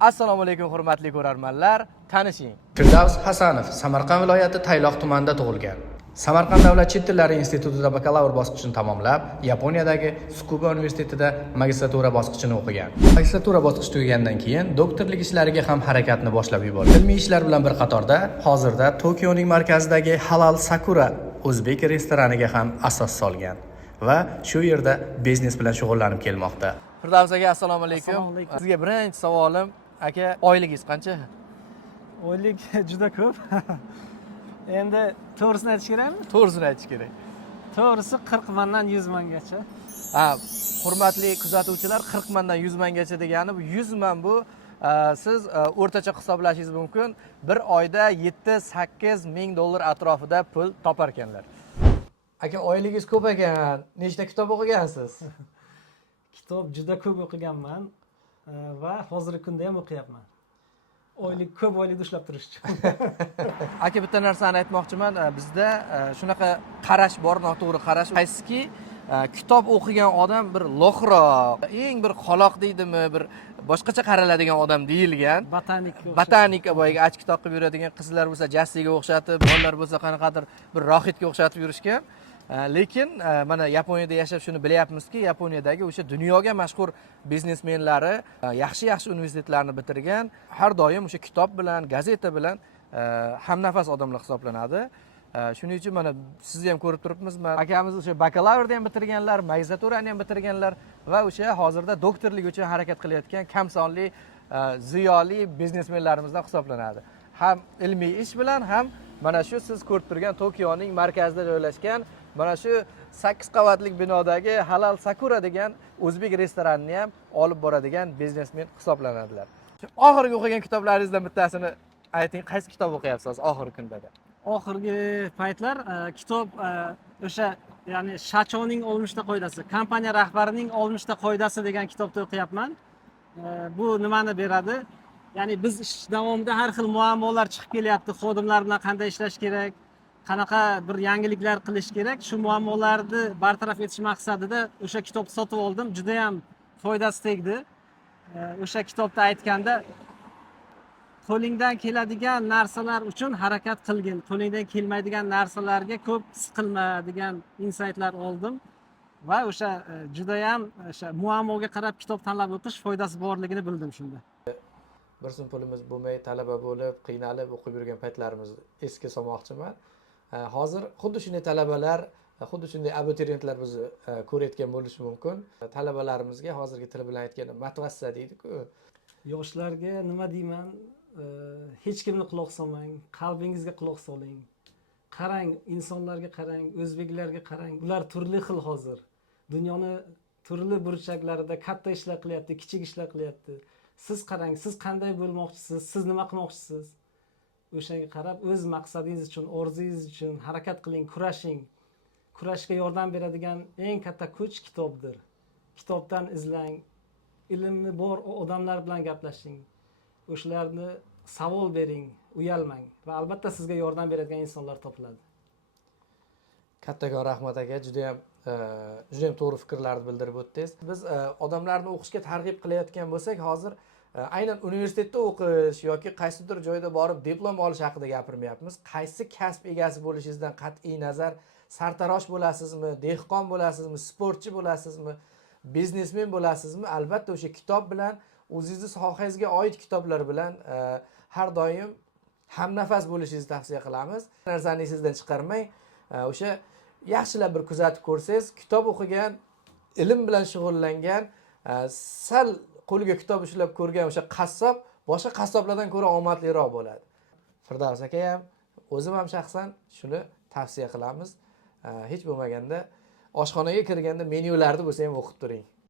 Assalomu alaykum hurmatli ko'rarmanlar. Tanishing. Firdavs Hasanov Samarqand viloyati Tayloq tumanida tug'ilgan. Samarqand davlat chet tillari institutida bakalavr bosqichini tamomlab, Yaponiyadagi Tsukuba universitetida magistratura bosqichini o'qigan. Magistratura bosqichi tugagandan keyin doktorlik ishlariga ham harakatni boshlab yubordi. Ilmiy ishlar bilan bir qatorda hozirda Tokioning markazidagi Halal Sakura o'zbek restoraniga ham asos solgan va shu yerda biznes bilan shug'ullanib kelmoqda. Firdavs aka, assalomu alaykum. Assalomu alaykum. Sizga birinchi savolim, aka, oyligingiz qancha? Oylik juda ko'p. Endi to'g'risini aytish kerakmi? To'g'risini aytish kerak. To'g'risi 40 mandan 100 mangacha. Ha, hurmatli kuzatuvchilar, 40 mandan 100 mangacha degani bu 100 man bu siz o'rtacha hisoblashingiz mumkin. Bir oyda 7-8 ming dollar atrofida pul topar ekanlar. Aka, oyligingiz ko'p ekan. Nechta kitob o'qigansiz? Kitob juda ko'p o'qiganman va hozirgi kunda ham o'qiyapman. Oylik ko'p oylikda ushlab turish uchun. Aka, bitta narsani aytmoqchiman. Bizda shunaqa qarash bor, noto'g'ri qarash. Qaysiki kitob o'qigan odam bir lo'qroq, eng bir qoloq deydimi, bir boshqacha qaraladigan odam deyilgan. Botanika boyagi ach kitob qilib yuradigan qizlar bo'lsa, jassiga o'xshatib, bolalar bo'lsa qanaqadir bir rohitga o'xshatib yurishgan. Lekin mana Yaponiyada yashab shuni bilyapmizki, Yaponiyadagi o'sha dunyoga mashhur biznesmenlari yaxshi universitetlarni bitirgan, har doim o'sha kitob bilan, gazeta bilan hamnafas odamlar hisoblanadi. Shuning uchun mana sizni ham ko'rib turibmiz. Akamiz o'sha bakalavrni ham bitirganlar, magistraturani ham bitirganlar va o'sha hozirda doktorlik uchun harakat qilayotgan kam sonli ziyoli biznesmenlarimizdan hisoblanadi. Ham ilmiy ish bilan, ham mana shu siz ko'rib turgan Tokioning markazida joylashgan mana shu 8 qavatlik binodagi Halal Sakura degan o'zbek restoranini ham olib boradigan biznesmen hisoblanadilar. Oxirgi o'qigan kitoblaringizdan bittasini ayting, qaysi kitob o'qiyapsiz oxirgi kunda? Oxirgi paytlar kitob o'sha, ya'ni Shachoning olmishta qoidasi, kompaniya rahbarining olmishta qoidasi degan kitobni o'qiyapman. Bu nimani beradi? Ya'ni biz ish davomida har xil muammolar chiqib kelyapti. Xodimlar bilan qanday ishlash kerak, qanaqa bir yangiliklar qilish kerak. Shu muammolarni bartaraf etish maqsadida o'sha kitobni sotib oldim. Juda ham foydasi tegdi. O'sha kitobda aytganda qo'lingdan keladigan narsalar uchun harakat qilgin, qo'lingdan kelmaydigan narsalarga ko'p siqilma degan insightlar oldim va o'sha juda ham o'sha muammoga qarab kitob tanlab o'qish foydasi borligini bildim shunda. Bir so'm pulimiz bo'lmay talaba bo'lib, qiynalib o'qib yurgan paytlarimizni esga solmoqchiman. Hozir xuddi shunday talabalar, xuddi shunday abituriyentlar bizni ko'rayotgan bo'lishi mumkin. Talabalarimizga hozirgi til bilan aytganda motivatsiya deydi-ku. Yoshlarga nima deyman? Hech kimni quloq solmang, qalbingizga quloq soling. Qarang, insonlarga qarang, o'zbeklarga qarang. Ular turli xil hozir. Dunyoni turli burchaklarida katta ishlar qilyapti, kichik ishlar qilyapti. Siz qarang, siz qanday bo'lmoqchisiz, siz nima qilmoqchisiz? O'shanga qarab o'z maqsadingiz uchun, orzungiz uchun harakat qiling, kurashing. Kurashga yordam beradigan eng katta kuch kitobdir. Kitobdan izlang, ilmi bor odamlar bilan gaplashing. O'shalarni savol bering, uyalmang va albatta sizga yordam beradigan insonlar topiladi. Kattakon rahmat aka, juda ham to'g'ri fikrlarni bildirib o'tdingiz. Biz odamlarni o'qishga targ'ib qilayotgan bo'lsak, hozir aynan universitetda o'qish yoki qaysidir joyda borib diplom olish haqida gapirmayapmiz. Qaysi kasb egasi bo'lishingizdan qat'iy nazar, sartarosh bo'lasizmi, dehqon bo'lasizmi, sportchi bo'lasizmi, biznesmen bo'lasizmi, albatta o'sha kitob bilan, o'zingizning sohangizga oid kitoblar bilan har doim hamnafas bo'lishingizni tavsiya qilamiz. Narsani sizdan chiqarmang, o'sha yaxshilab bir kuzatib ko'rsangiz, kitob o'qigan, ilm bilan shug'ullangan, sal qo'liga kitob ushlab ko'rgan o'sha qassob boshqa qassoblardan ko'ra omadliroq bo'ladi. Firdavs aka ham, o'zim ham shaxsan shuni tavsiya qilamiz. Hech bo'lmaganda oshxonaga kirganda menyularni bo'lsa ham o'qib turing.